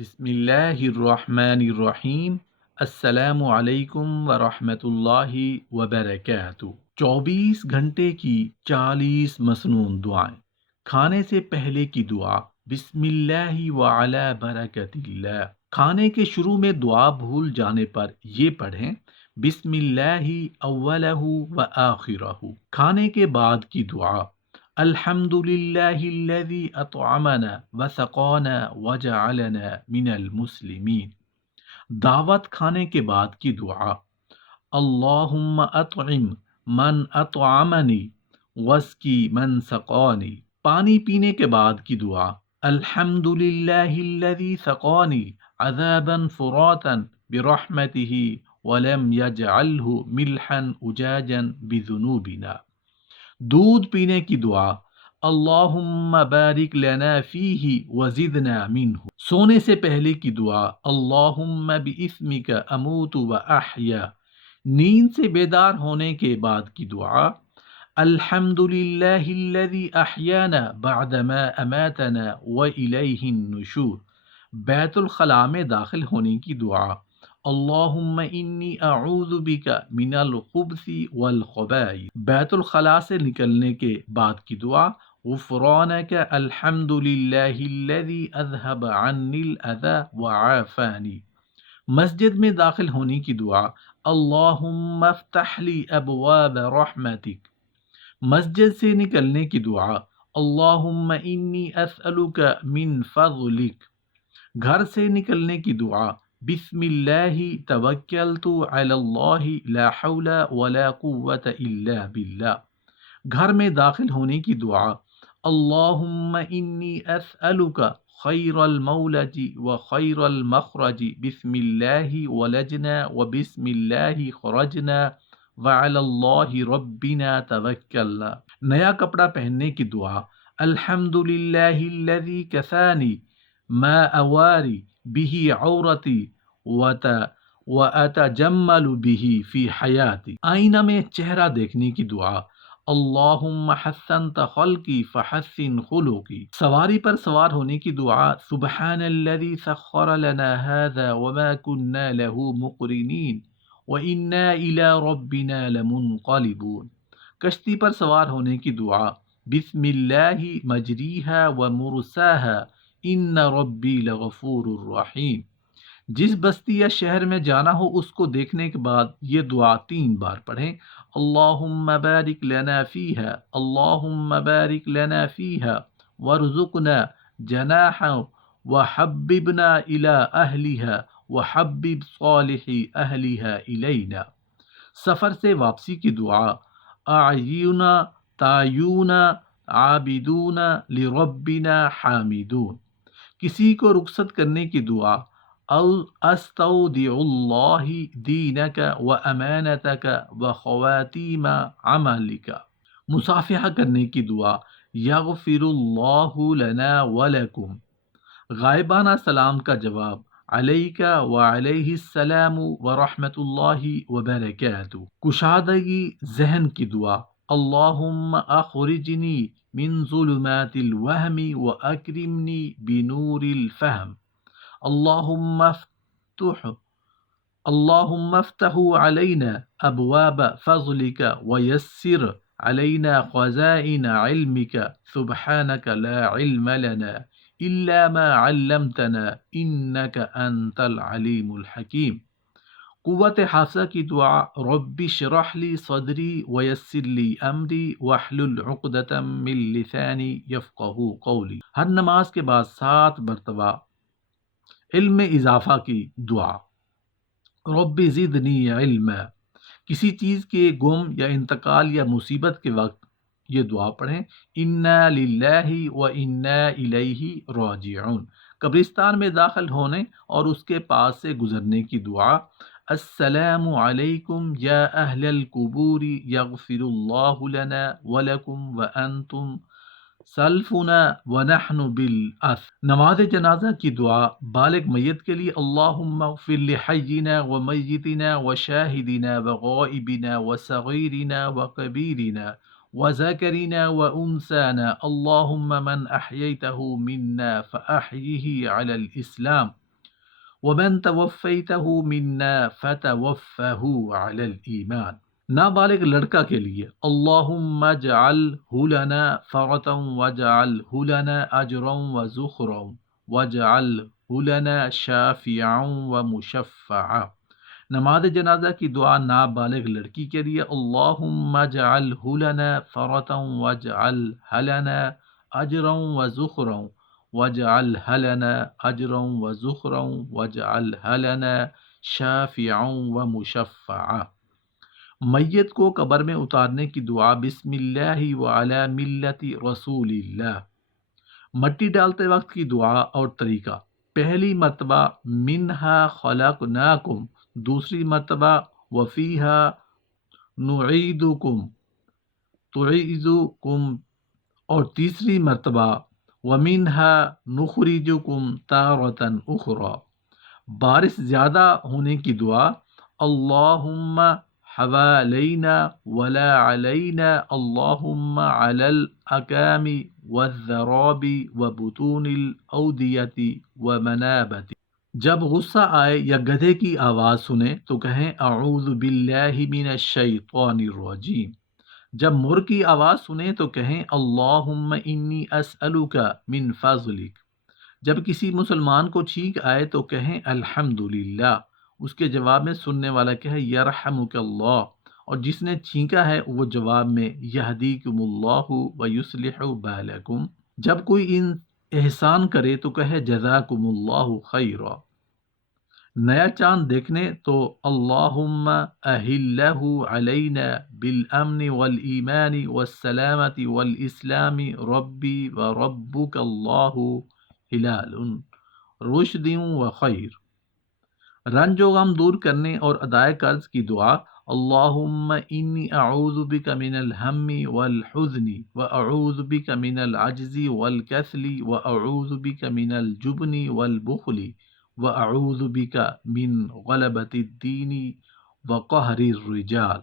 بسم اللہ الرحمن الرحیم۔ السلام علیکم ورحمۃ اللہ وبرکاتہ۔ 24 گھنٹے کی 40 مسنون دعائیں۔ کھانے سے پہلے کی دعا، بسم اللہ وعلی برکت اللہ۔ کھانے کے شروع میں دعا بھول جانے پر یہ پڑھیں، بسم اللہ اولہ و آخرہ۔ کھانے کے بعد کی دعا، الحمد للہ الذی اطعمنا وسقانا وجعلنا من المسلمین۔ دعوت کھانے کے بعد کی دعا، اللہم اطعم من اطعمنی واسقی من سقانی۔ پانی پینے کے بعد کی دعا، الحمد للہ الذی سقانی عذابا فراتا برحمتہ ولم یجعلہ ملحا اجاجا بذنوبنا۔ دودھ پینے کی دعا، اللہم بارک لنا فیہ وزدنا منہ۔ سونے سے پہلے کی دعا، اللہم باسمک اموت و احیا۔ نیند سے بیدار ہونے کے بعد کی دعا، الحمد للہ الذی احیانا بعدما اماتنا والیہ النشور۔ بیت الخلاء میں داخل ہونے کی دعا، اللہم انی اعوذ بک من الخبث والخبائث۔ بیت الخلاء سے نکلنے کے بعد کی دعا، غفرانک الحمد للہ الذی اذہب عنی الاذی وعافانی۔ مسجد میں داخل ہونے کی دعا، اللہم افتح لی ابواب رحمتک۔ مسجد سے نکلنے کی دعا، اللہم انی اسألک من فضلک۔ گھر سے نکلنے کی دعا، بسم اللہ توکلت علی اللہ لا حول ولا قوة الا باللہ۔ گھر میں داخل ہونے کی دعا، اللہم انی اسألک خیر المولج و خیر المخرج، بسم اللہ ولجنا و بسم اللہ خرجنا وعلی اللہ ربنا توکلنا۔ نیا کپڑا پہننے کی دعا، الحمد للہ الذی کسانی ما اواری بہ عورتی واتجمل بہ فی حیاتی۔ آئینہ میں چہرہ دیکھنے کی دعا، اللہم حسنت خلقی فحسن خلقی۔ سواری پر سوار ہونے کی دعا، سبحان الذی سخر لنا ھذا وما کنا لہ مقرنین وإنا الی ربنا لمنقلبون۔ کشتی پر سوار ہونے کی دعا، بسم اللہ مجریہا ومرساہا ان ربی لغفور الرحیم۔ جس بستی یا شہر میں جانا ہو اس کو دیکھنے کے بعد یہ دعا 3 بار پڑھیں، اللہم بارک لنا فیہا، اللہم بارک لنا فیہا وارزقنا جناحا وحببنا الی اہلہا وحبب صالح اہلہا الینا۔ سفر سے واپسی کی دعا، اعینا تایونا عابدون لربنا حامدون۔ کسی کو رخصت کرنے کی دعا، استودع اللہ دینک و امانتک و خواتیم عملک۔ مصافحہ کرنے کی دعا، یغفر اللہ لنا ولکم۔ غائبانہ سلام کا جواب، علیک وعلیہ السلام ورحمۃ اللہ وبرکاتہ۔ کشادگی ذہن کی دعا، اللہم اخرجنی من ظلمات الوہم واکرمنی بنور الفہم۔ اللہم افتح علینا ابواب فضلک ویسر علینا خزائن علمک، سبحانک لا علم لنا الا ما علمتنا انک انت العلیم الحکیم۔ قوت حافظہ کی دعا، رب اشرح لی صدری ویسر لی امری واحلل عقدۃ من لسانی یفقہوا قولی۔ ہر نماز کے بعد 7 مرتبہ علم میں اضافہ کی دعا، رب زدنی علما۔ کسی چیز کے گم یا انتقال یا مصیبت کے وقت یہ دعا پڑھیں، انا للہ و انا الیہ راجعون۔ قبرستان میں داخل ہونے اور اس کے پاس سے گزرنے کی دعا، السلام علیکم یا اہل القبور یغفر اللہ لنا ولکم وانتم سلفنا ونحن بالاثر۔ نماز جنازہ کی دعا، بالغ میت کے لیے، اللہم اغفر لحینا ومیتنا وشاہدنا وغائبنا وصغیرنا وکبیرنا وذکرنا وانثانا، اللہم من احییتہ منا فاحیہ علی الاسلام ومن توفیتہ منا فتوفہ علی الایمان۔ نابالغ لڑکا کے لیے اللہم اجعلہ لنا فرطا واجعلہ لنا اجرا وزخرا واجعلہ لنا شافعا ومشفعا۔ نماز جنازہ کی دعا نابالغ لڑکی کے لیے اللہم اجعلہ لنا فرطا واجعلہ لنا اجرا وزخرا واجعلہ لنا اجرا وزخرا واجعلہ لنا شافعا ومشفعا۔ میت کو قبر میں اتارنے کی دعا بسم اللہ وعلی ملت رسول اللہ۔ مٹی ڈالتے وقت کی دعا اور طریقہ: پہلی مرتبہ منہا خلقناکم، دوسری مرتبہ وفیہا نعیدکم تعیدکم، اور تیسری مرتبہ ومنہا نخرجکم تارۃ اخری۔ بارش زیادہ ہونے کی دعا: اللہم حوالینا ولا علینا، اللہم علی الاکام والذراب وبطون الاودیۃ ومنابت۔ جب غصہ آئے یا گدھے کی آواز سنیں تو کہیں اعوذ باللہ من الشیطان الرجیم۔ جب مور کی آواز سنیں تو کہیں اللہم انی اسألک من فضلک۔ جب کسی مسلمان کو چھینک آئے تو کہیں الحمدللہ، اس کے جواب میں سننے والا کہے یرحمک اللہ، اور جس نے چھینکا ہے وہ جواب میں یہدیکم اللہ ویصلح بالکم۔ جب کوئی احسان کرے تو کہے جزاکم اللہ خیرا۔ نیا چاند دیکھنے تو اللہم اہلہ علینا بالامن والایمان والسلامة والاسلام ربی وربک اللہ ہلال رشد وخیر۔ رنج و غم دور کرنے اور ادائے قرض کی دعا: اللہم انی اعوذ بک من الہم والحزن واعوذ بک من العجز والکسل واعوذ بک من الجبن والبخل واعوذ بک من غلبۃ الدین وقہر الرجال۔